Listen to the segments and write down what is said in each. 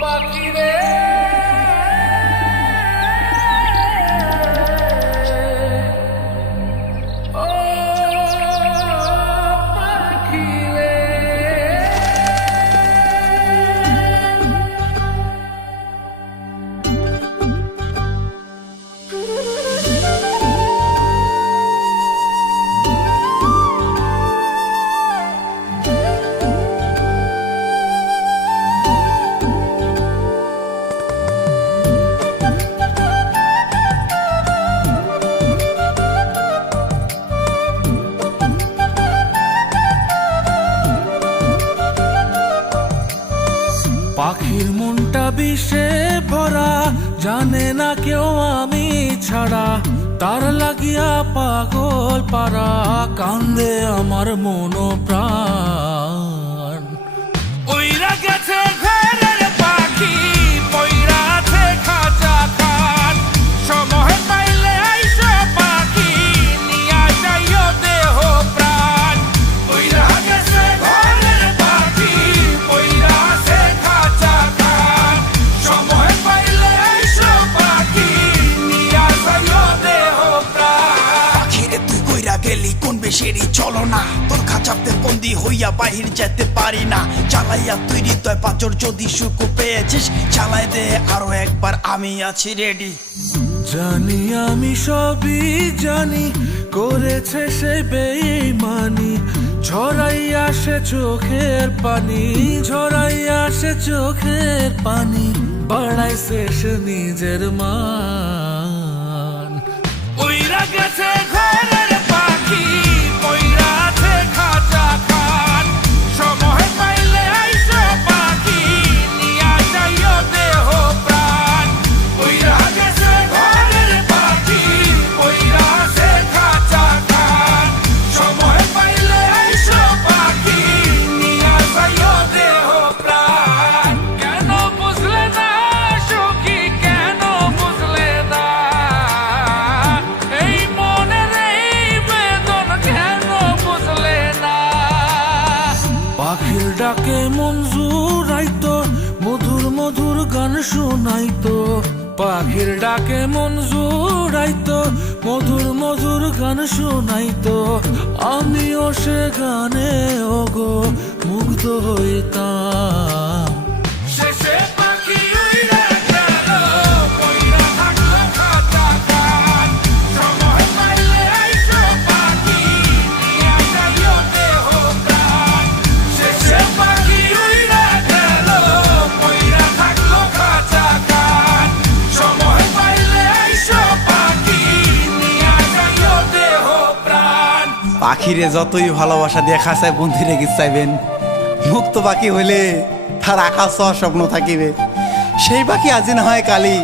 পাখিরে ও পাখিরে পাখির মনটা বিষে ভরা, জানে না কেউ আমি ছাড়া, তার লাগিয়া পাগল পারা, কান্দে আমার মন প্রাণ। উইরা গেছে ঘরের পাখি, পইরা আছে খাঁচা খান, সময় পাইলে আইসো পাখি, নিয়া যাইও দেহ প্রাণ। উইরা গেছে ঘরের পাখি, পইরা আছে খাঁচা খান, সময় পাইলে আইসো পাখি, নিয়া যাইও দেহ প্রাণ। পাখিরে তুই কইরা গেলি কোন বেশেরই চলো না, তোর খাঁচাতে বন্দি হইয়া বাহির যেতে পারি না। চালাইয়া তুই হৃদয় পাচর, যদি সুখ পেয়েছিস চালাই দে আরো একবার, আমি আছি রেডি। জানি আমি সবই জানি, করেছে সে বেঈমানি, ঝরাইয়া সে চোখের পানি, ঝরাইয়া সে চোখের পানি, বাড়াইছে সে নিজের মান। উইরা গেছে ঘরের পাখি, পইরা আছে খাঁচা খান, সময় পাইলে আইসো পাখি, নিয়া যাইও দেহ প্রাণ। উইরা গেছে ঘরের পাখি, পইরা আছে খাঁচা খান, সময় পাইলে আইসো পাখি, নিয়া যাইও দেহ প্রাণ। কেন বুঝলে না সখী, কেন বুঝলে না এই মনের এই বেদন, কেন বুঝলে না? পাখির ডাকে মন জুড়াইতো, মধুর মধুর গান শোনাইতো, পাখির ডাকে মন জুড়াইতো, মধুর মধুর গান শোনাইতো, আমিও সে গানে ওগো মুগ্ধ হইতাম। শেষে পাখি উইরা গেল, পইরা থাকলো খাঁচা খান, সময় পাইলে আইসো পাখি, নিয়া যাইও দেহ প্রাণ। শেষে পাখি উইরা গেল, পইরা থাকলো খাঁচা খান, সময় পাইলে আইসো পাখি, নিয়া যাইও দেহ প্রাণ। পাখিরে যতই ভালোবাসা দিয়ে খাঁচায় বন্দি রেখে চাইবেন, মুক্ত পাখি হইলে তার আকাশ হওয়ার স্বপ্ন থাকিবে। সেই পাখি আজি না হয় কালি,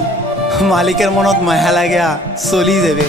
মালিকের মনত মায়া লাগিয়া চলি যাবে।